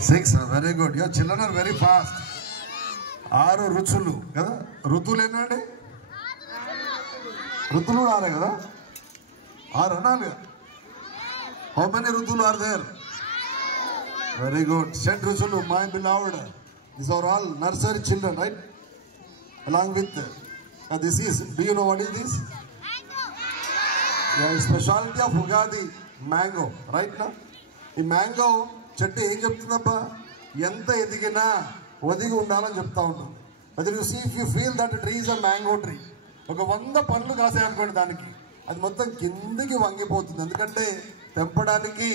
6. Very good. Your children are very fast. 6 రుచులు కదా. ఋతువులు ఏంటండి? ఋతువులు 6 కదా. 6 అనాలి. How many ఋతువులు are there? Very good. 7 ఋచులు. My beloved. These are all nursery children, right? Along with this is. Do you know what is this? Yeah, specialty of Ugadi, mango, right now. ఈ mango చెట్టు ఏం చెప్తుందబ్బా? ఎంత ఎదిగినా ఒదిగి ఉండాలని చెప్తా ఉంటుంది. అది you see, if you feel that tree is a mango tree, ఒక 100 పండ్లు కాసాయనుకోండి దానికి, అది మొత్తం కిందికి వంగిపోతుంది. ఎందుకంటే తెంపడానికి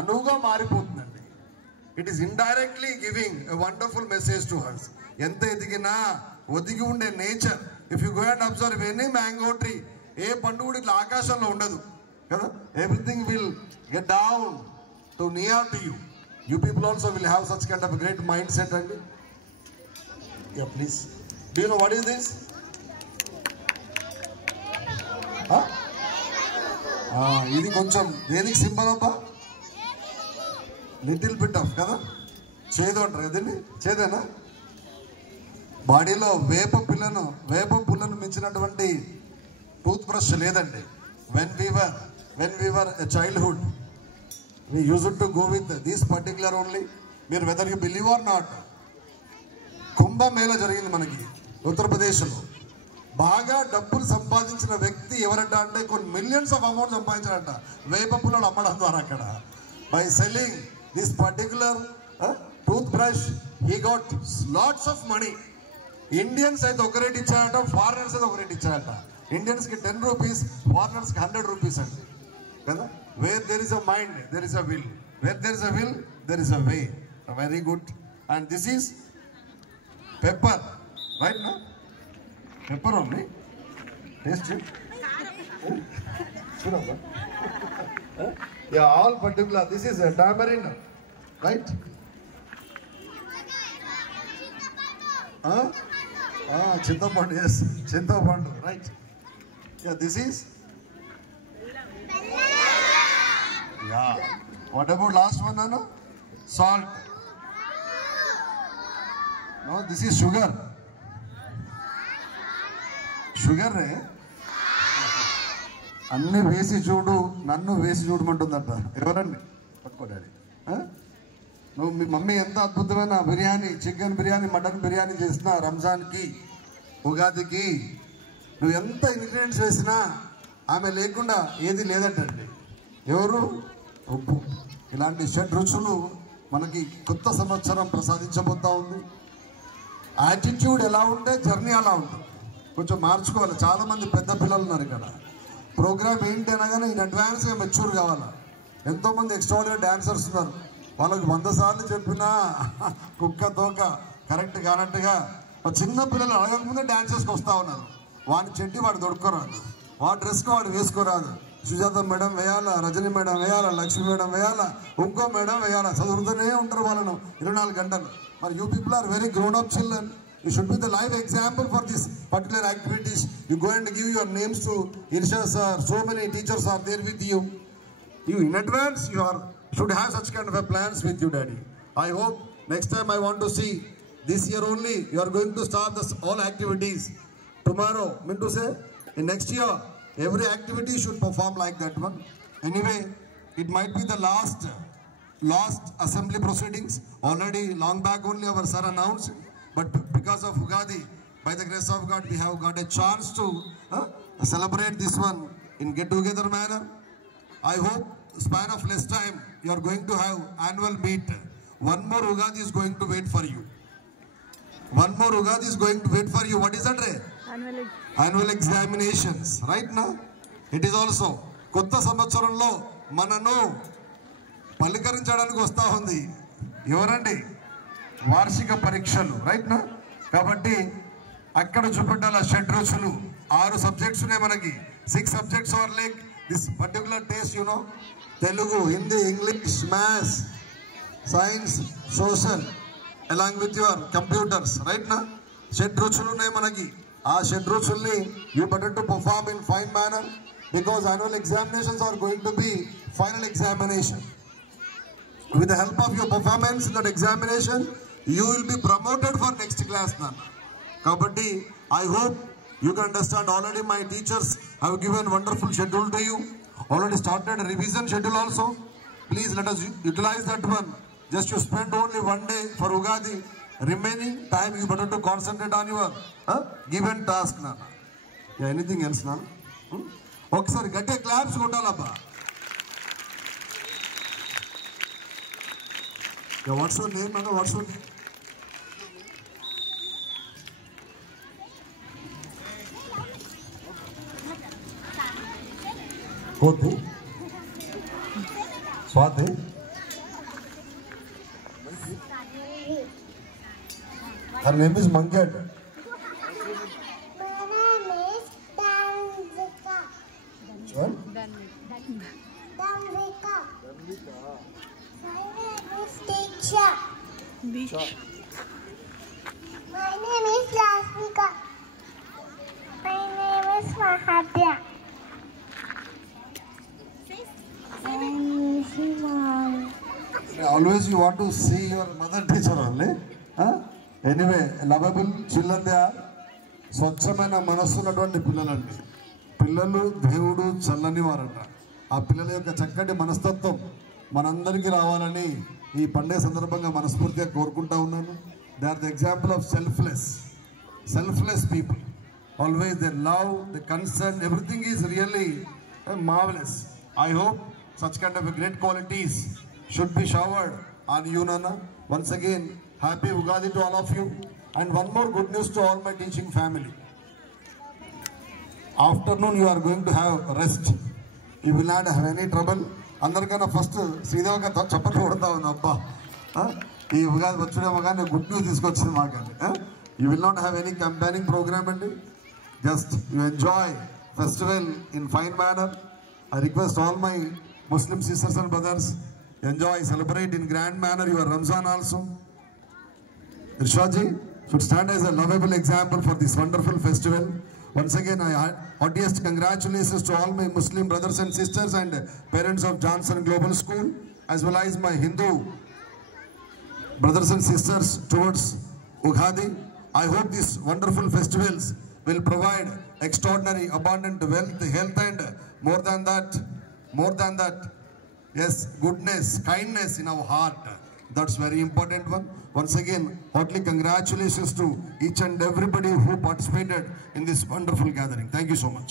అనువుగా మారిపోతుందండి. It is indirectly giving a wonderful message to us. ఎంత ఎదిగినా ఒదిగి ఉండే nature. If you go and observe any mango tree, ఏ పండు కూడా ఇట్లా ఆకాశంలో ఉండదు కదా. Everything will get down to near to you. You people also will have such kind of a great mindset, and yeah, please. Do you know what is this? ఇది కొంచెం దేనికి సింబల్ అబ్బా? లిటిల్ బిట్ ఆఫ్ కదా. చేదు అంటారు కదండి, చేదేనా? బాడీలో వేప పుల్లను మించినటువంటి టూత్ బ్రష్ లేదండి. When we were a childhood, we used to go with this particular only. మీరు whether you believe or not, Kumbh Mela జరిగింది మనకి ఉత్తరప్రదేశ్లో. బాగా డబ్బులు సంపాదించిన వ్యక్తి ఎవరంట అంటే కొన్ని మిలియన్స్ ఆఫ్ అమౌంట్ సంపాదించారంట వేప పుల్లలు అమ్మడం ద్వారా. అక్కడ by selling this particular tooth brush he got lots of money. Indians అయితే ఒక రేట్ ఇచ్చారట, ఫారినర్స్ అయితే ఒక రేట్ ఇచ్చారట. ఇండియన్స్కి 10 రూపీస్, ఫారినర్స్కి 100 రూపీస్ అండి కదా. Where there is a mind, there is a will. Where there is a will, there is a way. Very good. And this is pepper, right now? Pepper only. Taste it. Yeah, all particular. This is a tamarind, right? Chintapandu, yes. Chintapandu, right? Yeah, this is. Yeah. What about last one, Anna? Salt. No, this is sugar. Sugar, eh? అన్ని వేసి చూడు, నన్ను వేసి చూడమంటుందంట. ఎవరండి? పట్టుకోడాడి. నువ్వు మీ mummy ఎంత అద్భుతమైన biryani, chicken biryani, mutton biryani చేసినా, రంజాన్కి, ఉగాదికి నువ్వు ఎంత ఇంగ్రీడియంట్స్ వేసినా ఆమె లేకుండా ఏది లేదంటండి. ఎవరు? ఉప్పు. ఇలాంటి 7 రుచులు మనకి కొత్త సంవత్సరం ప్రసాదించబోతా ఉంది. యాటిట్యూడ్ ఎలా ఉంటే జర్నీ అలా ఉంటుంది. కొంచెం మార్చుకోవాలి. చాలామంది పెద్ద పిల్లలు ఉన్నారు ఇక్కడ. ప్రోగ్రామ్ ఏంటి అనగానే ఇన్ అడ్వాన్స్గా మెచ్యూర్ కావాలి. ఎంతోమంది ఎక్స్ట్రాడినరీ డాన్సర్స్ ఉన్నారు. వాళ్ళకి 100 సార్లు చెప్పినా కుక్క తోక కరెక్ట్ కానట్టుగా చిన్న పిల్లలు అడగకముందే డాన్సర్స్కి వస్తూ ఉన్నారు. వాడిని చెట్టి వాడు దొడుకోరాదు, వాడి డ్రెస్కి వాడు వేసుకోరాదు. సుజాత మేడం వేయాలా, రజని మేడం వేయాలా, లక్ష్మి మేడం వేయాలా, ఇంకో మేడం వేయాలా. చదువుతూనే ఉంటారు వాళ్ళను 24 గంటలు. మరి you people are very grown up children. You should be the live example for this particular activities. You go and give your names to Irsha sir. So many teachers are there with you. You in advance should have such kind of a plans with you, Daddy. I hope next time I want to see this year only you are going to start all activities. Tomorrow, mean to say, in next year, every activity should perform like that one. Anyway, it might be the last assembly proceedings. Already long back only our sir announced. But because of Ugadi, by the grace of God, we have got a chance to celebrate this one in get-together manner. I hope, span of less time, you are going to have annual meet. One more Ugadi is going to wait for you. One more Ugadi is going to wait for you. What is that, Ray? Annual examinations. Right now, it is also. కొత్త సంవత్సరంలో మనను పలికరించడానికి వస్తూ ఉంది. ఎవరండి? వార్షిక పరీక్షలు, right నా. కాబట్టి అక్కడ చూపెట్టాల 7 రుచులు. 6 సబ్జెక్ట్స్ ఉన్నాయి మనకి. 6 subjects are like this particular taste, you know. Telugu, Hindi, English, maths, science, social, along with your computers, right నా. 7 రుచులు ఉన్నాయి మనకి. ఆ 7 రుచుల్ని you better to perform in fine manner, because annual examinations are going to be final examination. with the help of your performance in that examination, you will be promoted for next class. Kabaddi, I hope you can understand. Already my teachers have given wonderful schedule to you. Already started a revision schedule also. Please let us utilize that one. Just you spend only one day for Ugadi. Remaining time you better to concentrate on your given task. Yeah, anything else now? Okay, sir. Get a claps. Yeah, what's your name? What's your name? Koti? Swati? Her name is Mangat. My name is Danvika. What? Danvika. My name is Diksha. My name is Lasmika. My name is Mahadya. My name is Himal. Always you want to see your mother teacher only. Anyway, lovable children they are. స్వచ్ఛమైన మనస్సు ఉన్నటువంటి పిల్లలండి. పిల్లలు దేవుడు చల్లని వారంట. ఆ పిల్లల యొక్క చక్కటి మనస్తత్వం మనందరికీ రావాలని ఈ పండుగ సందర్భంగా మనస్ఫూర్తిగా కోరుకుంటా ఉన్నాను. They are the example of selfless people. Always they love, they concern, everything is really marvelous. I hope such kind of great qualities should be showered on you, Nana. Once again, happy Ugadi to all of you. And one more good news to all my teaching family. Afternoon you are going to have rest. You will not have any trouble. Andarkana first Sridhavaga chapatu kodta undu abba. Ee Ugadi vachudemo gaani good news iskochindi maakandi. You will not have any campaigning program andi. Just you enjoy festival in fine manner. I request all my Muslim sisters and brothers, enjoy, celebrate in grand manner your Ramzan also. Irshadji should stand as a lovable example for this wonderful festival. Once again, I heartiest congratulations to all my Muslim brothers and sisters and parents of Johnson Global School, as well as my Hindu brothers and sisters towards Ugadi. I hope these wonderful festivals will provide extraordinary, abundant wealth, health, and more than that, yes, goodness, kindness in our heart. That's very important one. Once again, heartily congratulations to each and everybody who participated in this wonderful gathering. Thank you so much.